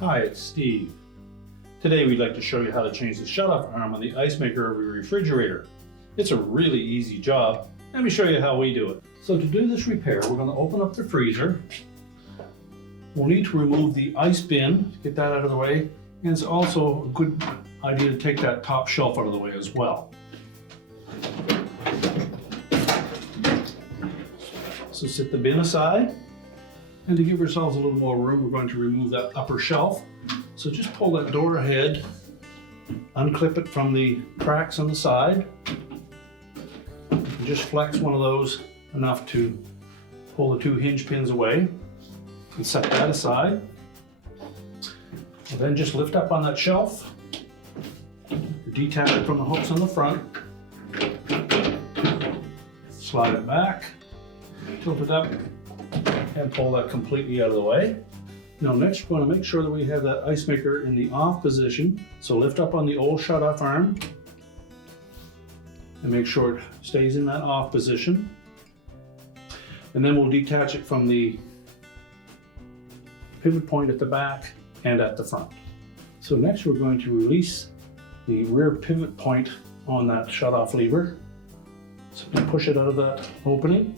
Hi, it's Steve. Today we'd like to show you how to change the shutoff arm on the Ice Maker Refrigerator. It's a really easy job. Let me show you how we do it. So to do this repair, we're going to open up the freezer. We'll need to remove the ice bin, get that out of the way, and it's also a good idea to take that top shelf out of the way as well. So set the bin aside, and to give ourselves a little more room, we're going to remove that upper shelf. So just pull that door ahead, unclip it from the cracks on the side, and just flex one of those enough to pull the two hinge pins away, and set that aside. And then just lift up on that shelf, detach it from the hooks on the front, slide it back, tilt it up, and pull that completely out of the way. Now next we're going to make sure that we have that ice maker in the off position. So lift up on the old shutoff arm and make sure it stays in that off position. And then we'll detach it from the pivot point at the back and at the front. So next we're going to release the rear pivot point on that shutoff lever. So push it out of that opening.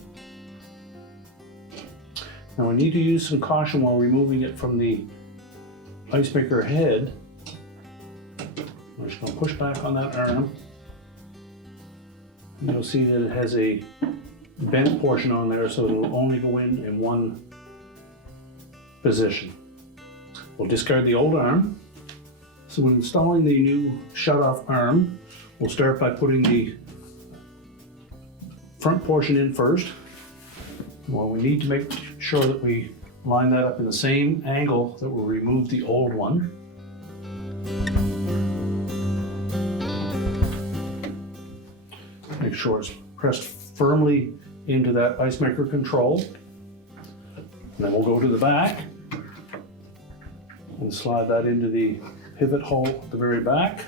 Now we need to use some caution while removing it from the ice maker head. We're just going to push back on that arm. And you'll see that it has a bent portion on there, so it'll only go in one position. We'll discard the old arm. So when installing the new shutoff arm, we'll start by putting the front portion in first. Well, we need to make sure that we line that up in the same angle that we'll remove the old one. Make sure it's pressed firmly into that ice maker control. And then we'll go to the back and slide that into the pivot hole at the very back.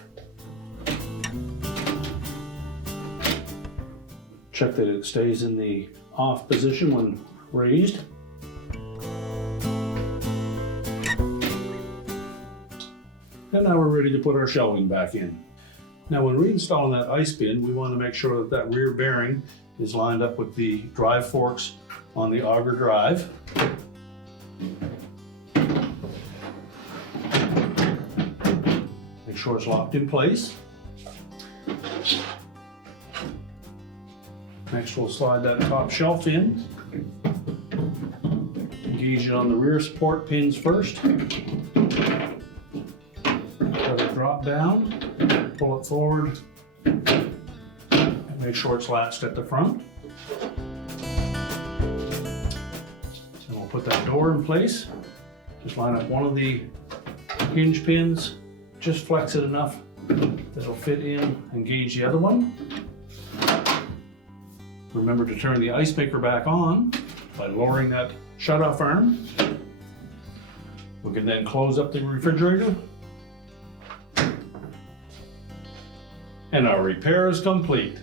Check that it stays in the off position when raised. And now we're ready to put our shelving back in. Now when reinstalling that ice bin, we want to make sure that that rear bearing is lined up with the drive forks on the auger drive. Make sure it's locked in place. Next we'll slide that top shelf in. Engage it on the rear support pins first. Let it drop down, pull it forward, and make sure it's latched at the front. And we'll put that door in place. Just line up one of the hinge pins, just flex it enough that it'll fit in, engage the other one. Remember to turn the ice maker back on by lowering that shutoff arm. We can then close up the refrigerator. And our repair is complete.